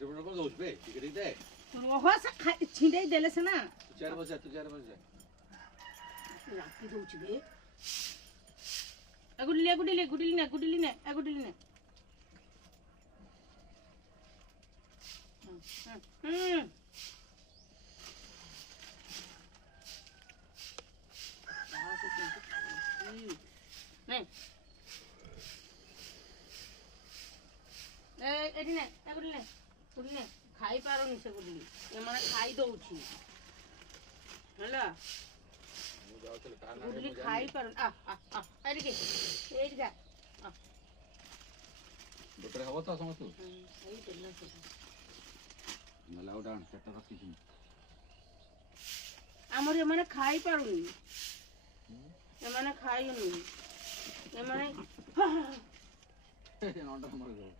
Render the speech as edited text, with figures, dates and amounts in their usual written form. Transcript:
table पर उस पे टिकट दे ओहो से छिंडे देले से ना 4 बजे तू 4 बजे राती दउछ बे गुडली ने नहीं एडी ने गुडली ने खाई पारुनी से गुडली ये माने खाई दउछि हला गुडली खाई पारुन एडी के एडी जा डॉक्टर हवा तो समझ तू एई देना से मला उडान पेटा रखी छी हमर ये माने खाई पारुनी ये माने खाइनी ये माने नॉट मर गयो